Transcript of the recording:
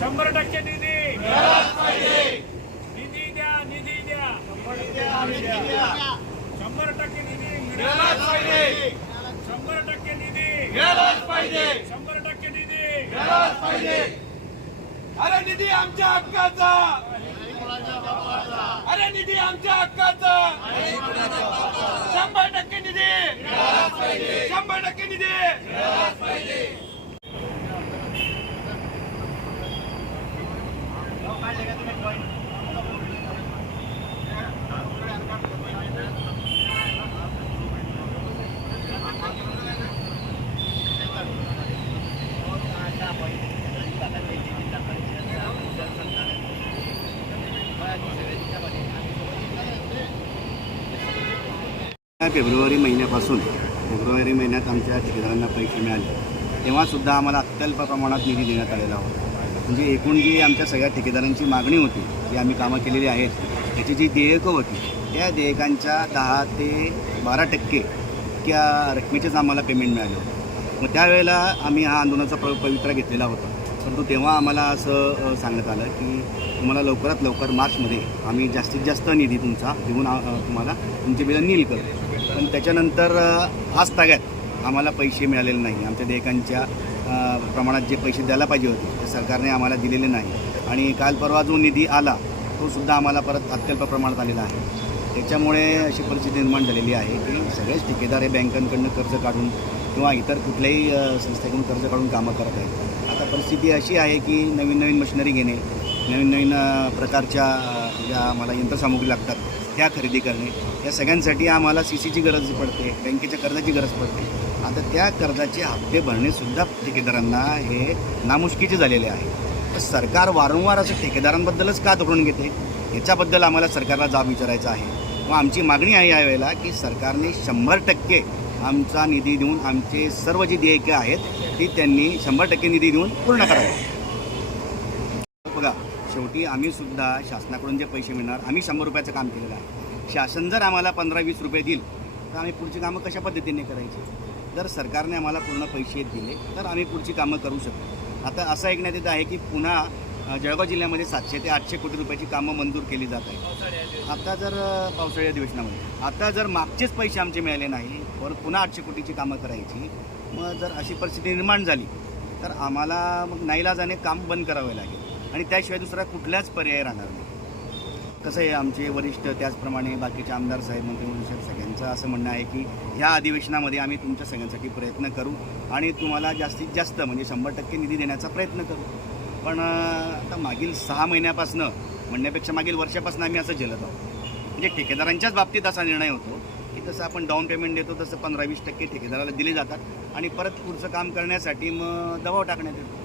शंभर टक्के निधी. निधी द्या निधी द्या. शंभर टक्के निधी. शंभर टक्के निधी. पाहिजे. शंभर टक्के निधी. अरे निधी आमच्या हक्काचा. अरे निधी आमच्या हक्काचा. शंभर टक्के निधी. शंभर टक्के निधी. फेब्रुवारी महिन्यापासून फेब्रुवारी महिन्यात आमच्या ठेकेदारांना पैसे मिळाले. तेव्हासुद्धा आम्हाला अत्यल्प प्रमाणात निधी देण्यात आलेला होता. म्हणजे एकूण जी आमच्या सगळ्या ठेकेदारांची मागणी होती जी आम्ही कामं केलेली आहेत त्याची जी देयकं होती त्या देयकांच्या दहा ते बारा टक्के त्या रकमेचेच आम्हाला पेमेंट मिळाले होते. मग त्यावेळेला आम्ही हा आंदोलनाचा प पवित्रा घेतलेला होता. परंतु तेव्हा आम्हाला असं सांगण्यात आलं की तुम्हाला लवकरात लवकर मार्चमध्ये आम्ही जास्तीत जास्त निधी तुमचा देऊन तुम्हाला तुमचे बिलं नील करू. पण त्याच्यानंतर आज ताग्यात आम्हाला पैसे मिळालेले नाही. आमच्या देयकांच्या प्रमाणात जे पैसे द्यायला पाहिजे होते ते सरकारने आम्हाला दिलेले नाही. आणि काल परवा जो निधी आला तो सुद्धा आम्हाला परत अत्यल्प प्रमाणात आलेला आहे. त्याच्यामुळे अशी परिस्थिती निर्माण झालेली आहे की सगळेच ठेकेदार हे बँकांकडनं कर्ज काढून किंवा इतर कुठल्याही संस्थेकडून कर्ज काढून कामं करत आहेत. आता परिस्थिती अशी आहे की नवीन नवीन मशिनरी घेणे नवीन नवीन प्रकारच्या ज्या आम्हाला यंत्रसामुग्री लागतात त्या खरेदी करणे या सगळ्यांसाठी आम्हाला सी सीची गरज पडते बँकेच्या कर्जाची गरज पडते. आता त्या कर्जाचे हप्ते भरणेसुद्धा ठेकेदारांना हे नामुष्कीचे झालेले आहे. तर सरकार वारंवार असं ठेकेदारांबद्दलच का धोरण घेते? याच्याबद्दल आम्हाला सरकारला जाब विचारायचा आहे. व आमची मागणी आहे यावेळेला की सरकारने शंभर टक्के आमचा निधी देऊन आमचे सर्व जी देयके आहेत ती त्यांनी शंभर टक्के निधी देऊन पूर्ण करावी. बघा शेवटी आम्ही सुद्धा शासनाकडून जे पैसे मिळणार आम्ही शंभर रुपयाचं काम केलेलं आहे. शासन जर आम्हाला पंधरा वीस रुपये देईल तर आम्ही पुढची कामं कशा पद्धतीने करायची? जर सरकारने आम्हाला पूर्ण पैसे दिले तर आम्ही पुढची कामं करू शकतो. आता असं ऐकण्यात येत आहे की पुन्हा जळगाव जिल्ह्यामध्ये सातशे ते आठशे कोटी रुपयाची कामं मंजूर केली जात आहेत. आता जर पावसाळी अधिवेशनामध्ये आता जर मागचेच पैसे आमचे मिळाले नाही वर पुन्हा आठशे कोटीची कामं करायची मग जर अशी परिस्थिती निर्माण झाली तर आम्हाला मग नाईलाजाने काम बंद करावे लागेल. आणि त्याशिवाय दुसरा कुठलाच पर्याय राहणार नाही. कसं आहे आमचे वरिष्ठ त्याचप्रमाणे बाकीचे आमदार साहेब मंत्रिमंडळ साहेब सगळ्यांचं असं म्हणणं आहे की ह्या अधिवेशनामध्ये आम्ही तुमच्या सगळ्यांसाठी प्रयत्न करू आणि तुम्हाला जास्तीत जास्त म्हणजे शंभर टक्के निधी देण्याचा प्रयत्न करू. पण आता मागील सहा महिन्यापासनं म्हणण्यापेक्षा मागील वर्षापासून आम्ही असं झेलत आहोत. म्हणजे ठेकेदारांच्याच बाबतीत असा निर्णय होतो की जसं आपण डाऊन पेमेंट देतो तसं पंधरा वीस टक्के ठेकेदाराला दिले जातात आणि परत पुढचं काम करण्यासाठी मग दबाव टाकण्यात येतो.